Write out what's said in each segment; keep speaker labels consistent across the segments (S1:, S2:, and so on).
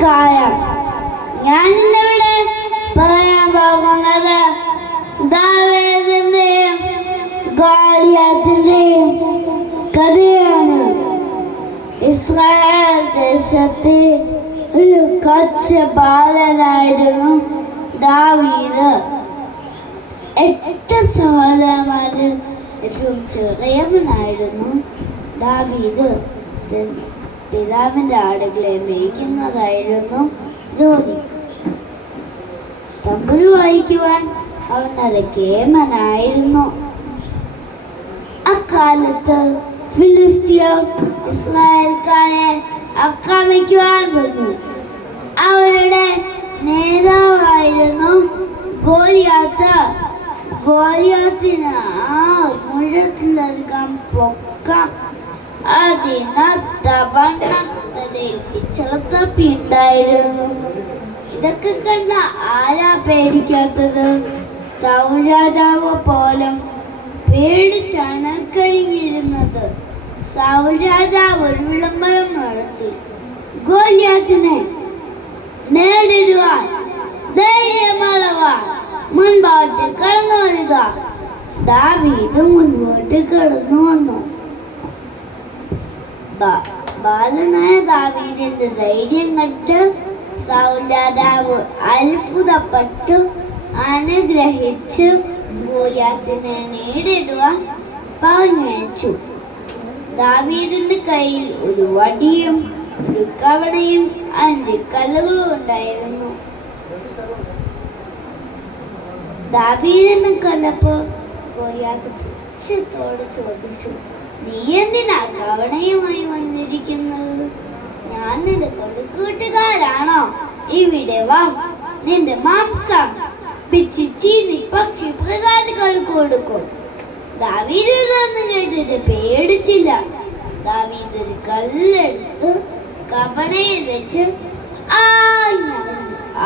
S1: നമസ്കാരം ഞാൻ ഇന്നിവിടെ പറയാൻ പോകുന്നത് ദാവേദിന്റെയും ഗോളിയാത്തിന്റെയും കഥയാണ്. ഇസ്രായേൽ ദേശത്തെ ഒരു കൊച്ച ബാലനായിരുന്നു ദാവീദ്. എട്ട് സഹോദരന്മാരിൽ ഏറ്റവും ചെറിയവനായിരുന്നു ദാവീദ്. പിതാവിന്റെ ആടുകളെ മേയ്ക്കുന്നതായിരുന്നു ജോലി. തമ്പുരു വായിക്കുവാൻ അവൻ അത് കേമനായിരുന്നു. അക്കാലത്ത് ഫിലിസ്തീയർ ഇസ്രായേൽക്കാരെ ആക്രമിക്കുവാൻ വന്നു. അവരുടെ നേതാവായിരുന്നു ഗോലിയാത്ത്. ഗോലിയാത്തിന് ആ മുഴത്തിലധികം പൊക്കം അതിനത്ത ചെളുത്തപ്പി ഉണ്ടായിരുന്നു ഇതൊക്കെ കണ്ട ആരാ പേടിക്കാത്തത്? സൗരാജാവ് പോലും പേടിച്ചാണ് കഴിഞ്ഞിരുന്നത്. സൗരാജാവ് ഒരു വിളംബരം നടത്തി. ഗോലിയാസിനെ നേരിടുവാൻ ധൈര്യമുള്ളവർ മുൻപോട്ട് കടന്നു വരിക ദാവീദ് മുൻപോട്ട് കടന്നു വന്നു ബാലനായ ദാവീദിന്റെ ധൈര്യം കണ്ട് സൗരാജാവ് അത്ഭുതപ്പെട്ടു. അനുഗ്രഹിച്ച്. ഗോലിയാത്തിനെ നേരിടുവാൻ പറഞ്ഞയച്ചു. ദാവീദിന്റെ കയ്യിൽ ഒരു വടിയും ഒരു കവണയും അഞ്ച് കല്ലുകളും ഉണ്ടായിരുന്നു. ദാവീദിനെ കണ്ടപ്പോ ഗോലിയാത്ത് പുച്ഛത്തോട് ചോദിച്ചു നീ എന്തിനാ കവണയുമായി വന്നിരിക്കുന്നത്? ഞാൻ നിന്റെ കൊടുക്കൂട്ടുകാരാണോ ഇവിടെ വാ നിന്റെ മാംസം പിച്ച് ചീന്തി പക്ഷി പ്രകാരങ്ങൾക്ക് കൊടുക്കും. ദാവീദ് ഇതൊന്നും കേട്ടിട്ട് പേടിച്ചില്ല. ദാവീദ് ഒരു കല്ലെടുത്ത് കവണയിൽ വെച്ച്.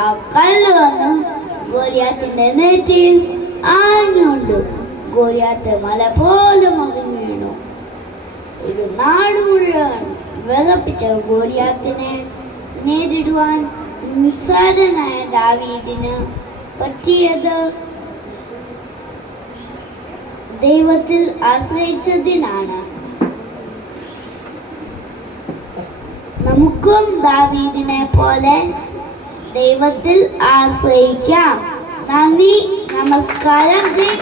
S1: ആ കല്ല് വന്നു. ഗോലിയാത്തിന്റെ നെറ്റിയിൽ ആഞ്ഞുകൊണ്ട് ഗോലിയാത്ത് മല പോലെ വീണു. ഒരു നാട് മുഴുവൻ വിളപ്പിച്ച ഗോലിയാത്തിനെ നേരിടുവാൻ നിസ്സാരനായ ദാവീദിന് പറ്റിയത് ദൈവത്തിൽ ആശ്രയിച്ചതിനാണ്. നമുക്കും ദാവീദിനെ പോലെ ദൈവത്തിൽ ആശ്രയിക്കാം. നന്ദി നമസ്കാരം ജയ്